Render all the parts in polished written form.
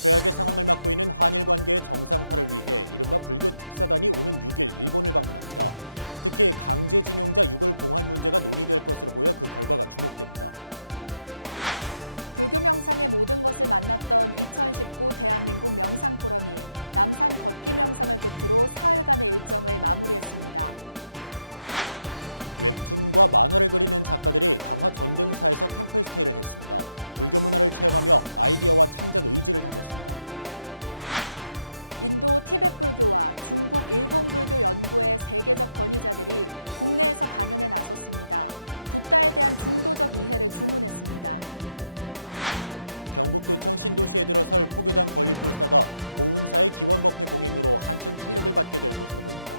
최악의 상황을 맞고 있는 한일 관계의 정상화를 위해 이른바 불교 특사단이 오는 6일 일본을 방문합니다. 특히 강제징용자 유골 봉환 문제가 논의될 것으로 보여 그 결과가 주목됩니다. 불교 명상의 모든 것을 만났던 2019 대한민국 명상포럼이 남산 걷기 명상을 끝으로 사흘간의 일정을 마무리했습니다. 웹툰과 만화를 그리는 작가들이 강화 전등사에서 템플스테이를 했습니다. 불교 문화를 체험하며 아이디어와 창작 의지를 다졌습니다. 인도 티베트 불교와 중국 일본 불교 연구의 세계적 권위자들이 국내에서 강연에 나섰습니다. 붓다에 대한 중도적 이해를 주문했습니다. 경북도청 신도시에 들어설 포교당 건립불사가 보훈사의 기원법회 봉행으로 한층 탄력을 받게 될 것으로 보입니다.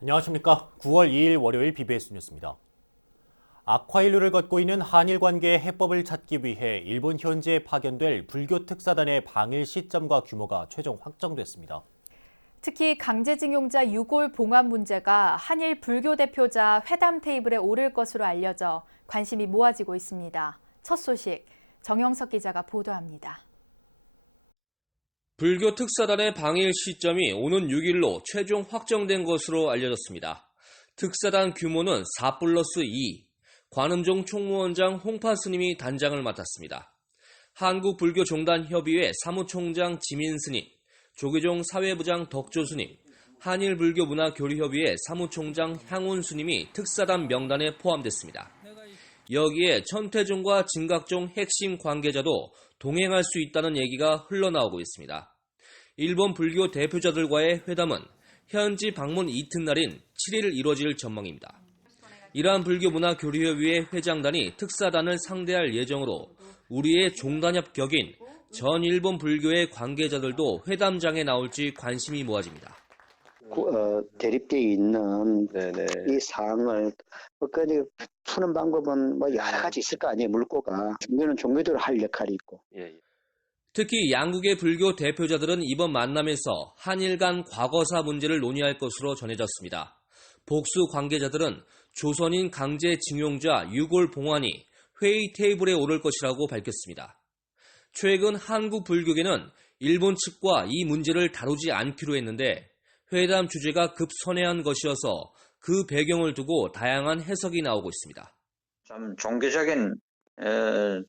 안녕하십니까. 9월 2일 월요일 BBS 뉴스입니다. 악화일로를 걷고 있는 한일 관계의 해법을 찾기 위해 일본 현지에 파견될 불교 특사단의 방일 시점과 규모가 최종 확정됐습니다. 특히 강제징용자 유골 봉환 문제가 한일 불교 대표자 회담 테이블에 오를 것으로 알려져 관심이 모아지고 있습니다. 첫 소식, 정영석 기자가 보도합니다. 불교 특사단의 방일 시점이 오는 6일로 최종 확정된 것으로 알려졌습니다. 특사단 규모는 4+2, 관음종 총무원장 홍파 스님이 단장을 맡았습니다. 한국불교종단협의회 사무총장 지민 스님, 조계종 사회부장 덕조 스님, 한일불교문화교류협의회 사무총장 향운 스님이 특사단 명단에 포함됐습니다. 여기에 천태종과 진각종 핵심 관계자도 동행할 수 있다는 얘기가 흘러나오고 있습니다. 일본 불교 대표자들과의 회담은 현지 방문 이튿날인 7일 이뤄질 전망입니다. 이란 불교문화교류협의회 회장단이 특사단을 상대할 예정으로 우리의 종단협 격인 전 일본 불교의 관계자들도 회담장에 나올지 관심이 모아집니다. 대립되어 있는 이 사항을 끝까지 푸는 방법은 여러 가지 있을 거 아니에요. 물꼬가. 종교는 종교대로 할 역할이 있고. 특히 양국의 불교 대표자들은 이번 만남에서 한일 간 과거사 문제를 논의할 것으로 전해졌습니다. 복수 관계자들은 조선인 강제징용자 유골 봉환이 회의 테이블에 오를 것이라고 밝혔습니다. 최근 한국 불교계는 일본 측과 이 문제를 다루지 않기로 했는데 회담 주제가 급선회한 것이어서 그 배경을 두고 다양한 해석이 나오고 있습니다. 좀 종교적인,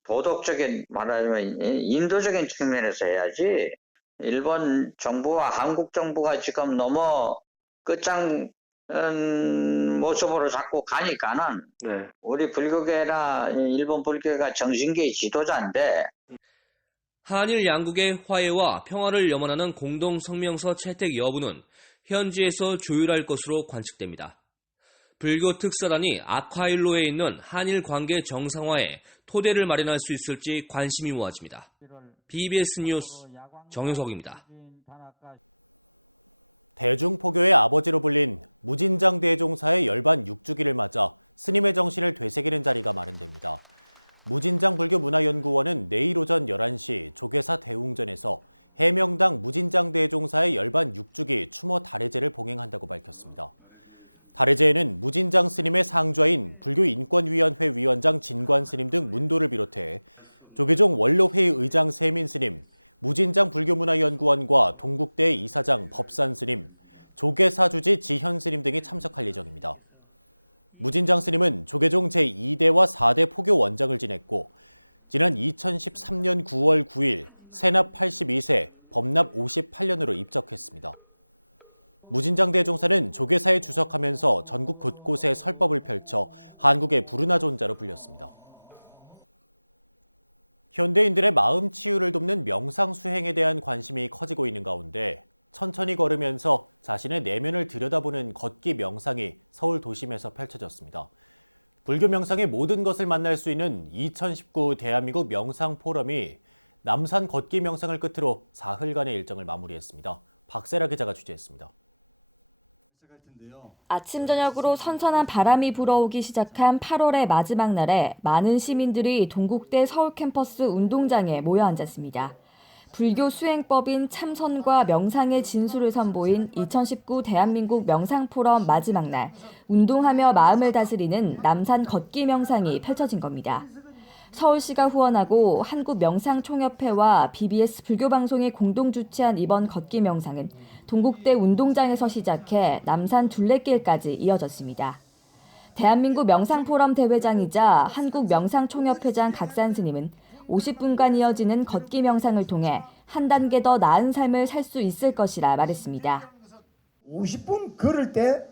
도덕적인 말하자면 인도적인 측면에서 해야지 일본 정부와 한국 정부가 지금 너무 끝장 모습으로 자꾸 가니까는 우리 불교계나 일본 불교가 정신계의 지도자인데 한일 양국의 화해와 평화를 염원하는 공동성명서 채택 여부는 현지에서 조율할 것으로 관측됩니다. 불교 특사단이 악화일로에 있는 한일 관계 정상화에 토대를 마련할 수 있을지 관심이 모아집니다. BBS 뉴스 정영석입니다. 대중포교의 아버지로 불린 무진장 대종사의 열반 6주기를 맞아 스님의 정신을 되새기는 자리가 마련됩니다. 무진장 불교문화연구원은 내일 오전 11시 조계사 대웅전에서 해명당 무진장 대종사의 열반 6주기 추모 달해제를 봉행한다고 밝혔습니다. 달해제에는 무진장 스님의 상좌인 불교인권위원회 위원장 진관 스님 등 문도를 비롯해 조계종 원로회의 의장 세민 스님, 무진장 불교문화연구원과 동국대 이사장 법산 스님, 조계사 주지 지현 스님 등이 참석할 예정입니다. 무진장 스님은 조계종 제2대와 4대 포교 원장을 지냈고 지난 2013년 9월 9일 세납 82세, 법납 58년으로 입적했습니다. 무진장 대종사는 조계사에 주석하면서 전국 곳곳에 설법을 펼쳐 한국의 부르나 존자로 불렸습니다. 현대인들의 마음 치유를 돕는 명상 수행에 대한 관심이 커지고 있는 가운데 천천히 걸으면서 자신의 내면을 들여다보는 걷기 명상이 서울 도심에서 펼쳐졌습니다. 불교 명상의 모든 것을 만날 수 있는 2019 대한민국 명상 포럼이 남산 걷기 명상을 끝으로 사흘간의 일정을 마무리했습니다. 박세라 기자가 취재했습니다. 아침 저녁으로 선선한 바람이 불어오기 시작한 8월의 마지막 날에 많은 시민들이 동국대 서울 캠퍼스 운동장에 모여 앉았습니다. 불교 수행법인 참선과 명상의 진수를 선보인 2019 대한민국 명상포럼 마지막 날, 운동하며 마음을 다스리는 남산 걷기 명상이 펼쳐진 겁니다. 서울시가 후원하고 한국명상총협회와 BBS 불교방송이 공동 주최한 이번 걷기 명상은 동국대 운동장에서 시작해 남산 둘레길까지 이어졌습니다. 대한민국 명상포럼 대회장이자 한국명상총협회장 각산 스님은 50분간 이어지는 걷기 명상을 통해 한 단계 더 나은 삶을 살 수 있을 것이라 말했습니다. 50분 걸을 때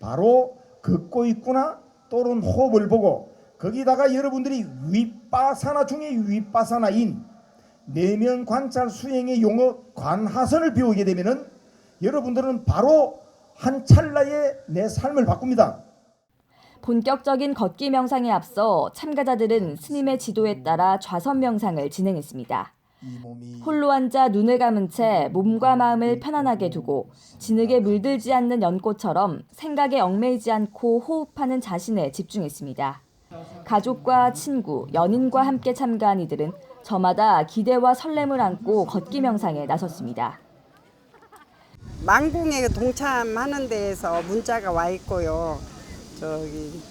바로 걷고 있구나 또는 호흡을 보고 거기다가 여러분들이 윗바사나 중에 윗바사나인 내면 관찰 수행의 용어 관하선을 배우게 되면은 여러분들은 바로 한 찰나에 내 삶을 바꿉니다. 본격적인 걷기 명상에 앞서 참가자들은 스님의 지도에 따라 좌선 명상을 진행했습니다. 홀로 앉아 눈을 감은 채 몸과 마음을 편안하게 두고 진흙에 물들지 않는 연꽃처럼 생각에 얽매이지 않고 호흡하는 자신에 집중했습니다. 가족과 친구, 연인과 함께 참가한 이들은 저마다 기대와 설렘을 안고 걷기 명상에 나섰습니다. 망봉에 동참하는 데에서 문자가 와 있고요. 저기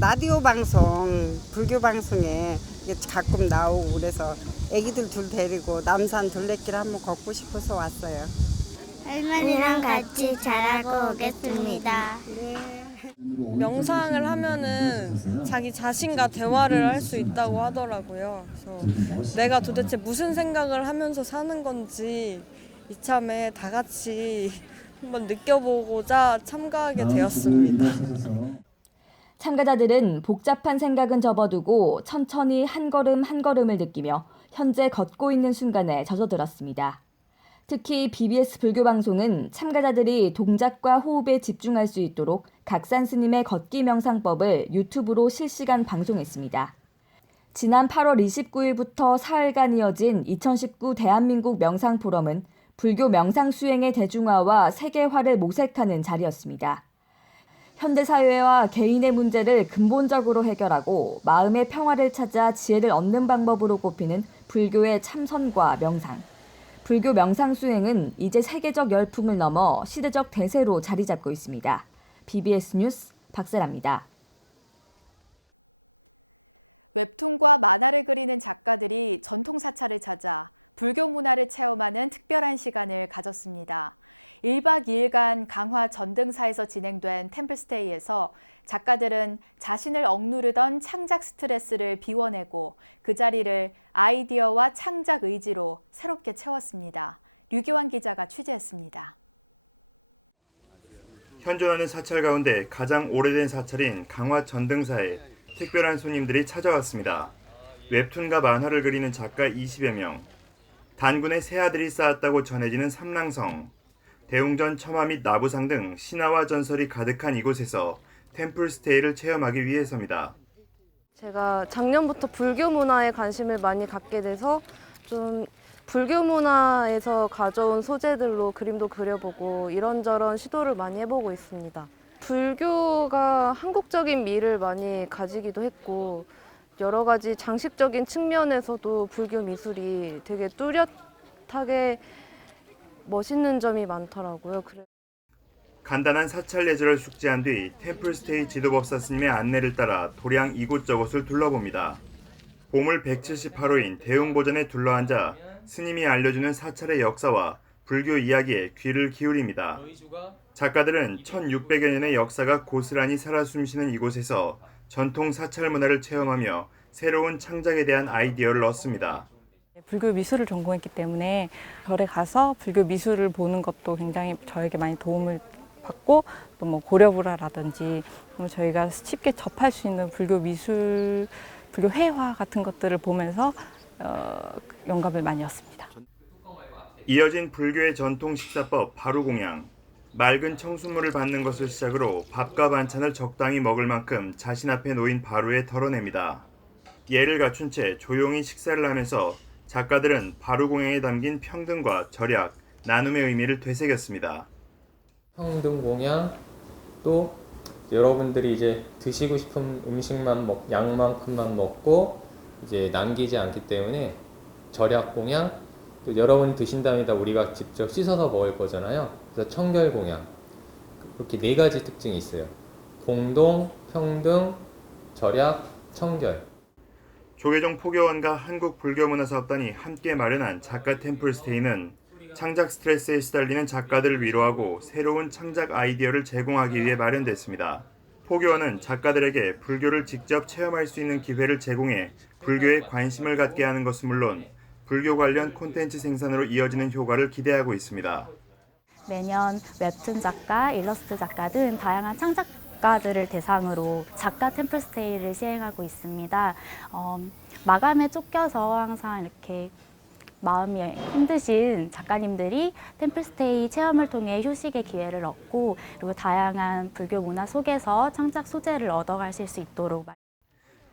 라디오 방송, 불교 방송에 가끔 나오고 그래서 애기들 둘 데리고 남산 둘레길 한번 걷고 싶어서 왔어요. 할머니랑 같이 잘하고 오겠습니다. 명상을 하면은 자기 자신과 대화를 할 수 있다고 하더라고요. 그래서 내가 도대체 무슨 생각을 하면서 사는 건지 이참에 다 같이 한번 느껴보고자 참가하게 되었습니다. 참가자들은 복잡한 생각은 접어두고 천천히 한 걸음 한 걸음을 느끼며 현재 걷고 있는 순간에 젖어들었습니다. 특히 BBS 불교방송은 참가자들이 동작과 호흡에 집중할 수 있도록 각산 스님의 걷기 명상법을 유튜브로 실시간 방송했습니다. 지난 8월 29일부터 사흘간 이어진 2019 대한민국 명상포럼은 불교 명상 수행의 대중화와 세계화를 모색하는 자리였습니다. 현대사회와 개인의 문제를 근본적으로 해결하고 마음의 평화를 찾아 지혜를 얻는 방법으로 꼽히는 불교의 참선과 명상. 불교 명상 수행은 이제 세계적 열풍을 넘어 시대적 대세로 자리 잡고 있습니다. BBS 뉴스 박세라입니다. 웹툰과 만화를 그리는 작가들이 전통 사찰을 찾아 불교 문화를 체험하는 특별한 시간을 가졌습니다. 1박 2일간 강화 전등사에서 진행된 템플스테이에서 작가들은 자신을 억누르던 창작 스트레스를 비워내고 그 자리를 아이디어와 창작 의지로 새롭게 채웠습니다. 류기환 기자가 취재했습니다. 현존하는 사찰 가운데 가장 오래된 사찰인 강화 전등사에 특별한 손님들이 찾아왔습니다. 웹툰과 만화를 그리는 작가 20여 명, 단군의 세 아들이 쌓았다고 전해지는 삼랑성, 대웅전 첨화 및 나부상 등 신화와 전설이 가득한 이곳에서 템플스테이를 체험하기 위해서입니다. 제가 작년부터 불교 문화에 관심을 많이 갖게 돼서 좀 불교 문화에서 가져온 소재들로 그림도 그려보고 이런저런 시도를 많이 해보고 있습니다. 불교가 한국적인 미를 많이 가지기도 했고 여러 가지 장식적인 측면에서도 불교 미술이 되게 뚜렷하게 멋있는 점이 많더라고요. 간단한 사찰 예절을 숙지한 뒤 템플스테이 지도법사 스님의 안내를 따라 도량 이곳저곳을 둘러봅니다. 보물 178호인 대웅보전에 둘러앉아 스님이 알려주는 사찰의 역사와 불교 이야기에 귀를 기울입니다. 작가들은 1600여 년의 역사가 고스란히 살아 숨쉬는 이곳에서 전통 사찰 문화를 체험하며 새로운 창작에 대한 아이디어를 얻습니다. 불교 미술을 전공했기 때문에 절에 가서 불교 미술을 보는 것도 굉장히 저에게 많이 도움을 받고 또 뭐 고려불화라든지 저희가 쉽게 접할 수 있는 불교 미술, 불교 회화 같은 것들을 보면서 영감을 많이 얻습니다. 이어진 불교의 전통 식사법 바루공양. 맑은 청수물을 받는 것을 시작으로 밥과 반찬을 적당히 먹을 만큼 자신 앞에 놓인 바루에 덜어냅니다. 예를 갖춘 채 조용히 식사를 하면서 작가들은 바루공양에 담긴 평등과 절약, 나눔의 의미를 되새겼습니다. 평등 공양, 또 여러분들이 이제 드시고 싶은 음식만 양만큼만 먹고 이제 남기지 않기 때문에 절약 공양, 또 여러분이 드신 다음에다 우리가 직접 씻어서 먹을 거잖아요. 그래서 청결 공양. 그렇게 네 가지 특징이 있어요. 공동, 평등, 절약, 청결. 조계종 포교원과 한국불교문화사업단이 함께 마련한 작가 템플스테이는 창작 스트레스에 시달리는 작가들을 위로하고 새로운 창작 아이디어를 제공하기 위해 마련됐습니다. 포교원은 작가들에게 불교를 직접 체험할 수 있는 기회를 제공해 불교에 관심을 갖게 하는 것은 물론 불교 관련 콘텐츠 생산으로 이어지는 효과를 기대하고 있습니다. 매년 웹툰 작가, 일러스트 작가 등 다양한 창작가들을 대상으로 작가 템플스테이를 시행하고 있습니다. 마감에 쫓겨서 항상 이렇게 마음이 힘드신 작가님들이 템플스테이 체험을 통해 휴식의 기회를 얻고 그리고 다양한 불교 문화 속에서 창작 소재를 얻어가실 수 있도록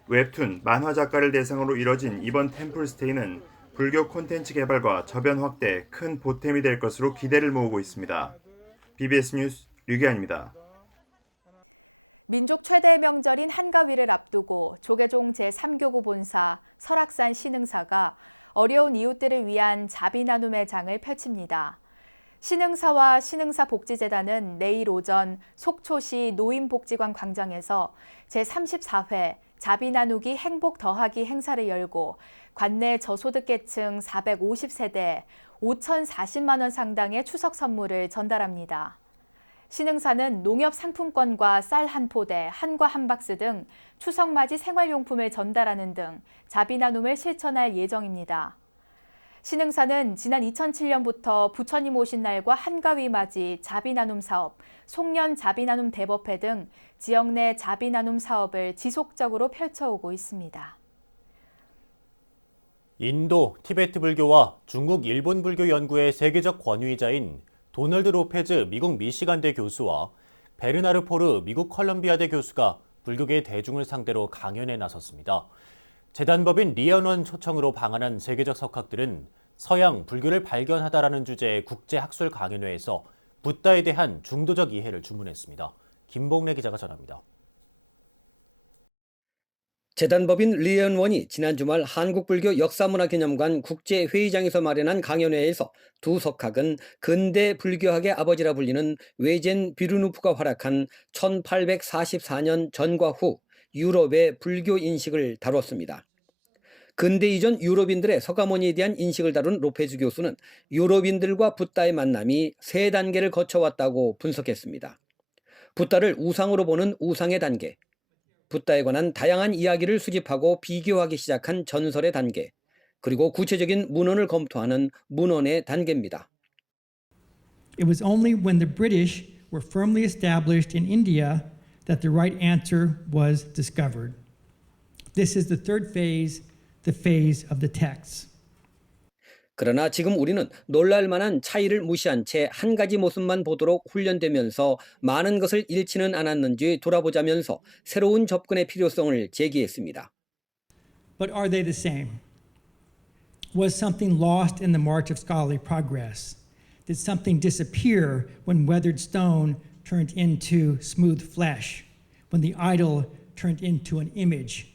웹툰, 만화 작가를 대상으로 이뤄진 이번 템플스테이는 불교 콘텐츠 개발과 저변 확대에 큰 보탬이 될 것으로 기대를 모으고 있습니다. BBS 뉴스 류기환입니다. 민족 최대의 명절인 한가위를 앞두고 조계종 제3교구 본사 설악산 신흥사가 어려운 이웃들을 위한 자비 나눔의 장을 펼칩니다. 신흥사와 신흥사 복지재단은 내일 오전 속초시 노인복지관 광장에서 제34회 자비 나누기 행복 더하기 행사를 열고 관내 저소득계층 450세대 5,040만 원 상당의 추석 선물을 전달합니다. 신흥사는 농협 상품권과 쌀 한 포대, 한과 한 박스 등 추석맞이 생활용품을 전달하는 등 자비 나눔을 실천할 예정입니다. 신흥사는 지난 2007년부터 부처님 오신 날과 한가위 맞이 자비 나눔 사업, 송년 자비 나눔 대법회 등 지역 내 자비 나눔 사업을 지속적으로 펼쳐오고 있습니다. 인도, 티베트 불교와 중국, 일본 불교 연구의 세계적 권위자인 도널드 로페즈 미국 미시간대 교수와 베르나르 포르 미국 컬럼비아대 교수가 불교계 대중을 상대로 강연에 나섰습니다. 재단법인 리언원 초청으로 방한한 세계적 석학들은 서양 불교를 발견하다라는 주제의 국제학술 강연회에서 붓다에 대한 중도적 이해를 주문했습니다. 김봉래 기자가 전합니다. 재단법인 리언원이 지난 주말 한국불교 역사문화기념관 국제회의장에서 마련한 강연회에서 두 석학은 근대 불교학의 아버지라 불리는 외젠 비르누프가 활약한 1844년 전과 후 유럽의 불교 인식을 다뤘습니다. 근대 이전 유럽인들의 서가모니에 대한 인식을 다룬 로페즈 교수는 유럽인들과 붓다의 만남이 세 단계를 거쳐왔다고 분석했습니다. 붓다를 우상으로 보는 우상의 단계, 붓다에 관한 다양한 이야기를 수집하고 비교하기 시작한 전설의 단계, 그리고 구체적인 문헌을 검토하는 문헌의 단계입니다. It was only when the British were firmly established in India that the right answer was discovered. This is the third phase, the phase of the texts. 그러나 지금 우리는 놀랄 만한 차이를 무시한 채 한 가지 모습만 보도록 훈련되면서 많은 것을 잃지는 않았는지 돌아보자면서 새로운 접근의 필요성을 제기했습니다. But are they the same? Was something lost in the march of scholarly progress? Did something disappear when weathered stone turned into smooth flesh? When the idol turned into an image?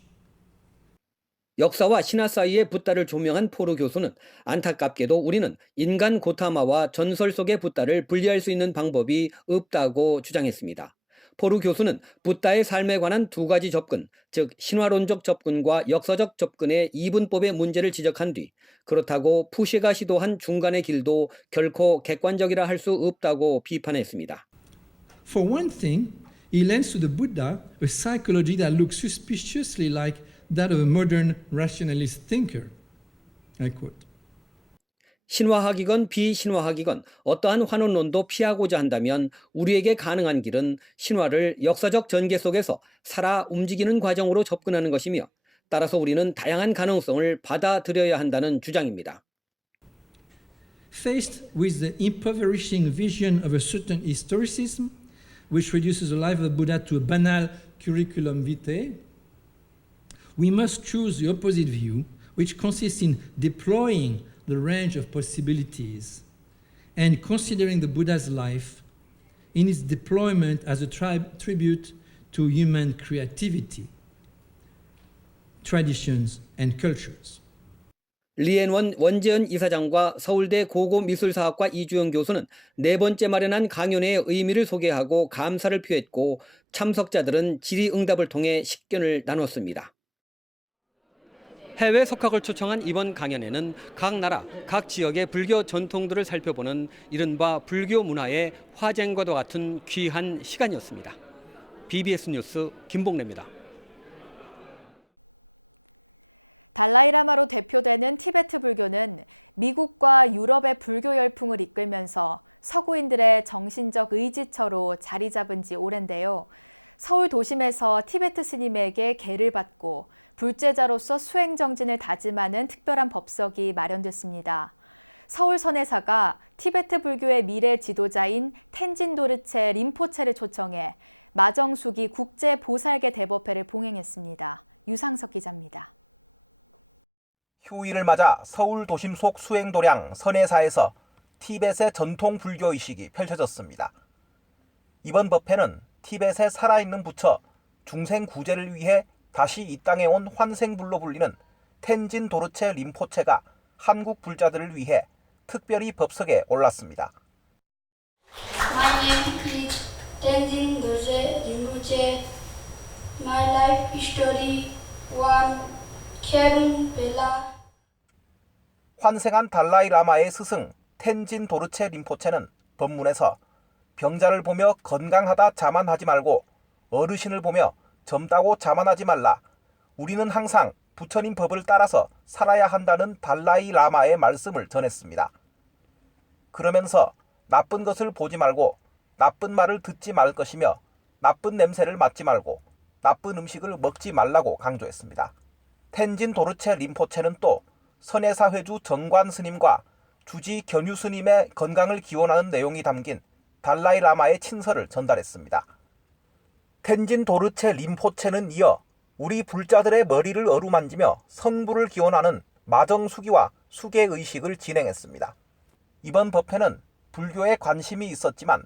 역사와 신화 사이의 붓다를 조명한 포르 교수는 안타깝게도 우리는 인간 고타마와 전설 속의 붓다를 분리할 수 있는 방법이 없다고 주장했습니다. 포르 교수는 붓다의 삶에 관한 두 가지 접근, 즉 신화론적 접근과 역사적 접근의 이분법의 문제를 지적한 뒤 그렇다고 푸시가 시도한 중간의 길도 결코 객관적이라 할 수 없다고 비판했습니다. For one thing, he lends to the Buddha a psychology that looks suspiciously like that of a modern rationalist thinker. I quote. 신화학이건 비신화학이건 어떠한 환원론도 피하고자 한다면 우리에게 가능한 길은 신화를 역사적 전개 속에서 살아 움직이는 과정으로 접근하는 것이며 따라서 우리는 다양한 가능성을 받아들여야 한다는 주장입니다. Faced with the impoverishing vision of a certain historicism, which reduces the life of the Buddha to a banal curriculum vitae, we must choose the opposite view, which consists in deploying the range of possibilities and considering the Buddha's life in its deployment as a tribute to human creativity, traditions, and cultures. 리앤원 원재현 이사장과 서울대 고고미술사학과 이주영 교수는 네 번째 마련한 강연회의 의미를 소개하고 감사를 표했고 참석자들은 질의응답을 통해 식견을 나눴습니다. 해외 석학을 초청한 이번 강연에는 각 나라, 각 지역의 불교 전통들을 살펴보는 이른바 불교 문화의 화쟁과도 같은 귀한 시간이었습니다. BBS 뉴스 김봉래입니다. 달라이라마로 대표되는 티베트 불교는 미국과 유럽의 불교 열풍을 이끌면서 서구인들의 정신적 의지처로 자리 잡은 지 오랜데요. 서울 도심에서 티베트 스님에게 계를 받고 불제자로서 수행 정진을 다짐하는 특별한 법석이 마련됐습니다. 서울 선해사가 티베트 불교의 미래 지도자인 텐진 도르체 림포체를 초청해 마정숙이 국제 보살계 대법회를 봉행했습니다. 유상석 기자입니다. 휴일을 맞아 서울 도심 속 수행도량 선해사에서 티벳의 전통 불교 의식이 펼쳐졌습니다. 이번 법회는 티벳의 살아있는 부처 중생 구제를 위해 다시 이 땅에 온 환생불로 불리는 텐진 도르체 림포체가 한국 불자들을 위해 특별히 법석에 올랐습니다. My name is Tenzin Dorje Rinpoche. My life story 1. Kherun Bela. 환생한 달라이 라마의 스승 텐진 도르체 림포체는 법문에서 병자를 보며 건강하다 자만하지 말고 어르신을 보며 젊다고 자만하지 말라. 우리는 항상 부처님 법을 따라서 살아야 한다는 달라이 라마의 말씀을 전했습니다. 그러면서 나쁜 것을 보지 말고 나쁜 말을 듣지 말 것이며 나쁜 냄새를 맡지 말고 나쁜 음식을 먹지 말라고 강조했습니다. 텐진 도르체 림포체는 또 선해사 회주 정관 스님과 주지 견유 스님의 건강을 기원하는 내용이 담긴 달라이 라마의 친서를 전달했습니다. 텐진 도르체 림포체는 이어 우리 불자들의 머리를 어루만지며 성부를 기원하는 마정수기와 수계의식을 진행했습니다. 이번 법회는 불교에 관심이 있었지만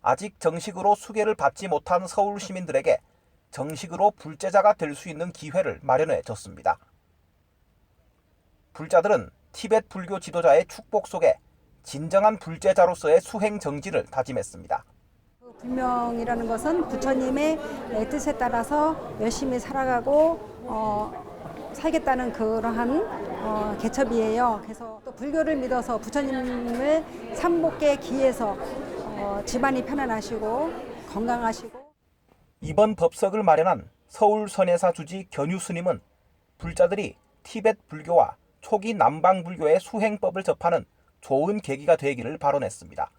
아직 정식으로 수계를 받지 못한 서울 시민들에게 정식으로 불제자가 될 수 있는 기회를 마련해 줬습니다. 불자들은 티벳 불교 지도자의 축복 속에 진정한 불제자로서의 수행 정지를 다짐했습니다. 불명이라는 것은 부처님의 뜻에 따라서 열심히 살아가고 살겠다는 그러한 개첩이에요. 그래서 또 불교를 믿어서 부처님을 삼복에 기해서 집안이 편안하시고 건강하시고. 이번 법석을 마련한 서울 선해사 주지 견유 스님은 불자들이 티벳 불교와 초기 남방 불교의 수행법을 접하는 좋은 계기가 되기를 발언했습니다.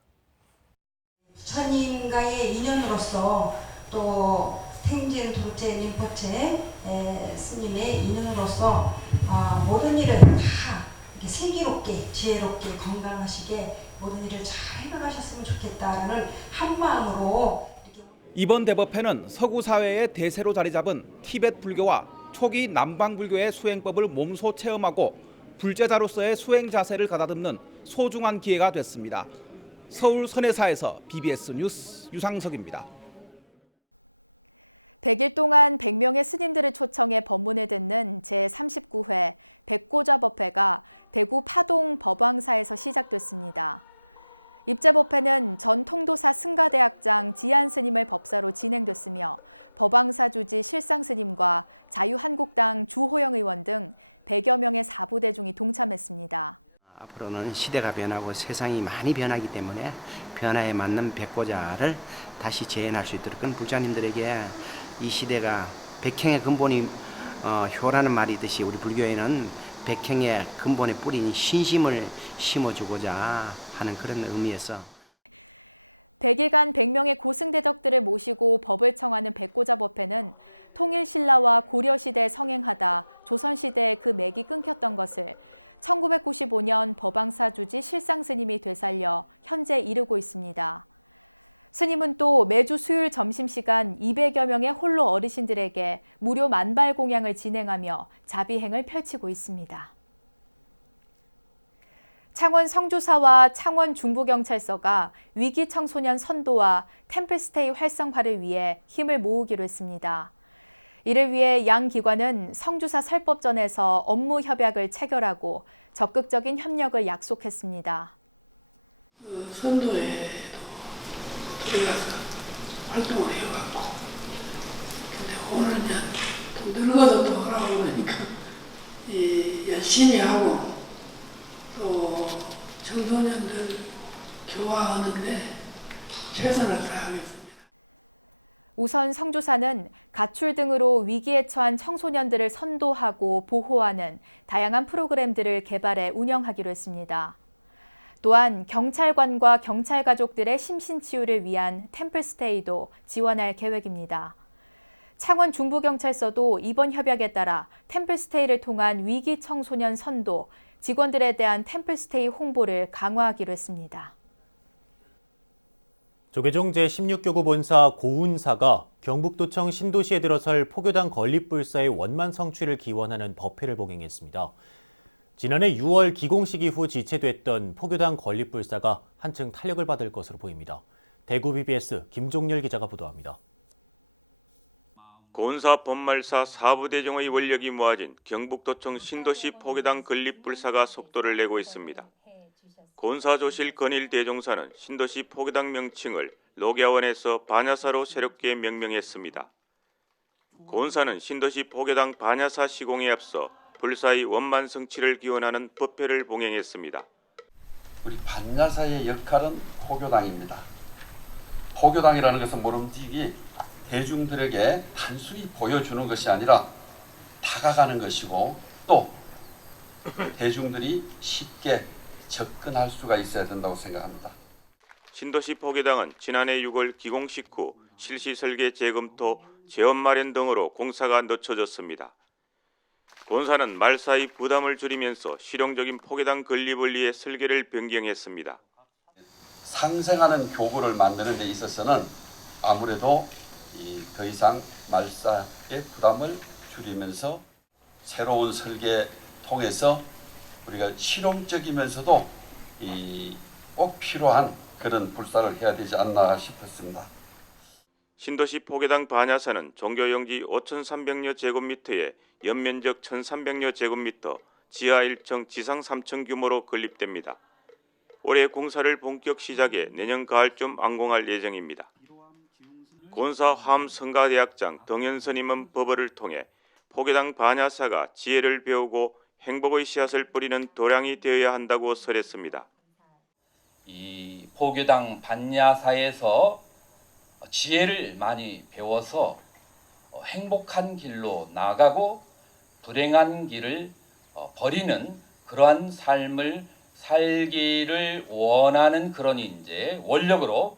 부처님과의 인연으로서 또 텐진 도르체 림포체 스님의 인연으로서 모든 일을 다 이렇게 슬기롭게 지혜롭게 건강하시게 모든 일을 잘 해나가셨으면 좋겠다라는 한 마음으로. 이번 대법회는 서구 사회의 대세로 자리 잡은 티벳 불교와 초기 남방 불교의 수행법을 몸소 체험하고 불제자로서의 수행 자세를 가다듬는 소중한 기회가 됐습니다. 서울 선해사에서 BBS 뉴스 유상석입니다. 100일 동안 100명의 스님들을 초청해 법문을 듣는 제39회 백고좌법회가 대구 파동 법왕사에서 시작됐습니다. 입제법회는 전 통도사 승가대학장 지안 스님을 법사로 진행됐으며 법왕사 주지 실상 스님과 자유한국당 주호영 의원 등 100여 명의 사부대중이 동참했습니다. 앞으로는 시대가 변하고 세상이 많이 변하기 때문에 변화에 맞는 백고자를 다시 재현할 수 있도록 불자님들에게 이 시대가 백행의 근본이 효라는 말이 있듯이 우리 불교에는 백행의 근본에 뿌린 신심을 심어주고자 하는 그런 의미에서 100일간 100명의 고승대덕들을 모시고 법을 청하는 백고자법회는 통일신라와 고려시대에 성행하다 조선시대에 그 맥이 끊겼던 것을 1995년 법왕사 주지 실상 스님이 되살려 현재 이르고 있습니다. 스님은 또 매주 수요일 점심시간 200여 명의 홀로 어르신들에게 무료 만발 공양을 진행하며 자비행을 펼치고 있습니다. 창원 성주사와 창원 중부경찰서가 위기 청소년 선도와 템플스테이 활성화를 위해 힘을 모으기로 했습니다. 이를 위해 양 기관은 성주사 설법전에서 업무 협약을 체결하고 적극적인 협력을 약속했습니다. 선도에도 들어가서 활동을 해왔고, 근데 오늘 이제 또 늙어서 또 하라고 그러니까 열심히 하고 또 청소년들 교화하는데 최선을 다하겠습니다. 우선 성주사는 가출 등으로 위기에 처한 청소년들을 선도하고 보호하는 다양한 프로그램들을 개발해 운영하기로 했습니다. 또한 경찰관과 경찰 가족들의 심신치유를 위한 템플스테이도 지원할 계획입니다. 창원 중부경찰서도 이번 협약에 따라 템플스테이를 통한 위기 청소년 선도, 직원들에 대한 템플스테이 홍보를 강화하기로 했습니다. 조계종 제16교구 본사 고운사가 경북도청 신도시에 들어설 포교당 건립불사의 원만 성취를 기원하는 법회를 봉행했습니다. 지난해 6월 기공식 이후 지체됐던 포교당 건립불사가 한층 탄력을 받을 것으로 보입니다. 대구 BBS 김종렬 기자가 보도합니다. 고운사 본말사 사부대종의 원력이 모아진 경북도청 신도시 포교당 건립불사가 속도를 내고 있습니다. 고운사 조실 건일 대종사는 신도시 포교당 명칭을 녹야원에서 반야사로 새롭게 명명했습니다. 고운사는 신도시 포교당 반야사 시공에 앞서 불사의 원만 성취를 기원하는 법회를 봉행했습니다. 우리 반야사의 역할은 포교당입니다. 포교당이라는 것은 모름지기 대중들에게 단순히 보여주는 것이 아니라 다가가는 것이고 또 대중들이 쉽게 접근할 수가 있어야 된다고 생각합니다. 신도시 포교당은 지난해 6월 기공식 후 실시 설계 재검토, 재원 마련 등으로 공사가 늦춰졌습니다. 본사는 말사의 부담을 줄이면서 실용적인 포교당 건립을 위해 설계를 변경했습니다. 상생하는 교구를 만드는 데 있어서는 아무래도 더 이상 말사의 부담을 줄이면서 새로운 설계 통해서 우리가 실용적이면서도 꼭 필요한 그런 불사를 해야 되지 않나 싶었습니다. 신도시 포교당 반야사는 종교용지 5,300여 제곱미터에 연면적 1,300여 제곱미터, 지하 1층, 지상 3층 규모로 건립됩니다. 올해 공사를 본격 시작해 내년 가을쯤 완공할 예정입니다. 고운사 화엄성가대학장 덩현스님은 법어를 통해 포교당 반야사가 지혜를 배우고 행복의 씨앗을 뿌리는 도량이 되어야 한다고 설했습니다. 이 포교당 반야사에서 지혜를 많이 배워서 행복한 길로 나아가고 불행한 길을 버리는 그러한 삶을 살기를 원하는 그런 이제 원력으로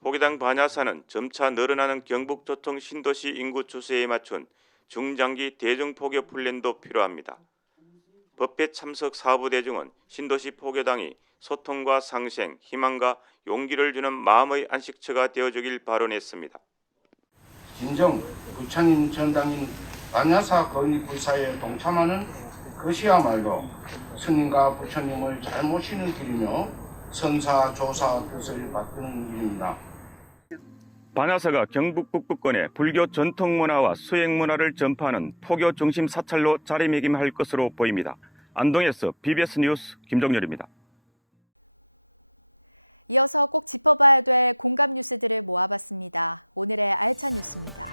포교당 반야사는 점차 늘어나는 경북도청 신도시 인구 추세에 맞춘 중장기 대중포교 플랜도 필요합니다. 법회 참석 사부대중은 신도시 포교당이 소통과 상생, 희망과 용기를 주는 마음의 안식처가 되어주길 발언했습니다. 진정 부처님 전당인 반야사 건립불사에 동참하는 것이야말로 스님과 부처님을 잘 모시는 길이며 선사조사 뜻을 받드는 길입니다. 반야사가 경북 북부권의 불교 전통 문화와 수행 문화를 전파하는 포교 중심 사찰로 자리매김할 것으로 보입니다. 안동에서 BBS 뉴스 김종렬입니다. 이어서 꼭 짚어봐야 될 공감 뉴스들을 모아봤습니다. 오늘의 알찬 뉴스입니다.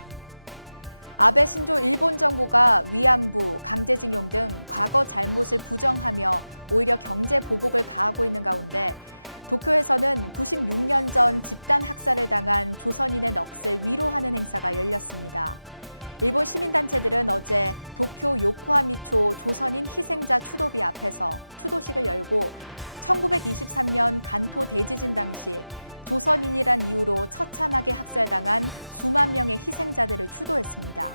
아베 신조 일본 정부가 위안부, 강제징용 등 과거 잘못을 부정하며 오히려 경제 보복을 가하고 있는 가운데 도쿄에서는 96년 전 집단 학살을 당한 조선인의 넋을 위로하는 행사가 열렸습니다. 일본 시민단체들은 어제 도쿄 요코하미초 조선인 희생자 추도비 앞에서 추도식을 열고 1923년 간토 대지진 당시 조선인이란 이유로 처참하게 학살당한 수만 명의 희생자들을 추도했습니다.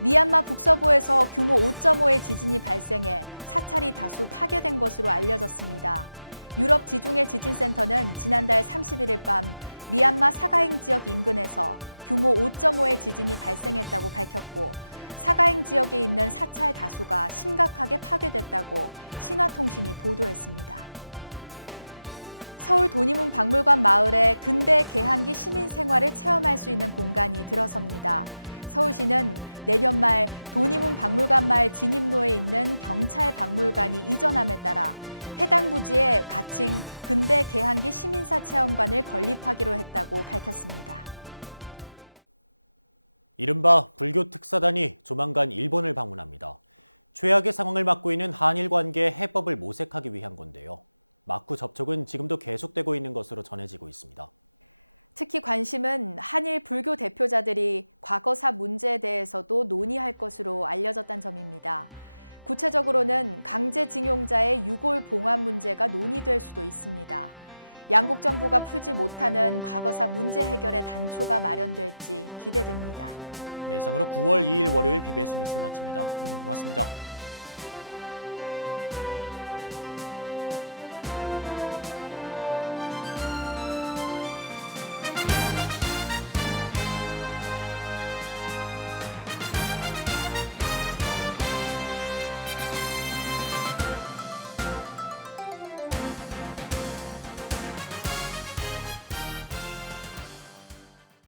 미얀마 북서부에서 규모 5.5의 지진이 발생해 사찰이 다수 파괴된 것으로 알려졌습니다. 유럽 지중해 지진센터는 지난달 31일 밤 미얀마 사가행 지역 인근에서 규모 5.5의 지진이 발생했다고 밝혔고 사가행 지역에 있는 사찰 다수가 심각하게 파괴됐다고 신화통신이 보도했습니다. 서울 도니문 박물관 마을에 근대 개항기 시민 생활을 체험할 수 있는 공간이 들어섭니다. 서울시는 내년 말 도니문 박물관 마을 진입로에 있는 경찰 박물관이 이전함에 따라 해당 부지에 가칭 근대 개항기 시민사 체험관을 건립하기로 했다고 밝혔습니다. 이른바 불교 특사단이 조만간 일본을 방문합니다. 최악의 상황을 맞고 있는 한일 관계의 해법을 모색하기 위한 건데요. 막후 접촉은 지금도 계속되고 있는 것으로 전해지고 있습니다. 특히 관심은 한일 불교 대표자들이 과거사 문제에 대해서도 논의할 것으로 알려졌다는 점입니다. 구체적으로는 강제징용자의 유골 봉합 문제가 논의될 수도 있습니다. 양국 정부가 풀지 못하는 과거사 문제 해결의 단초가 마련될지 기대됩니다. 네, 이상으로 9월 2일 월요일 BBS 뉴스를 마칩니다. 여러분 고맙습니다.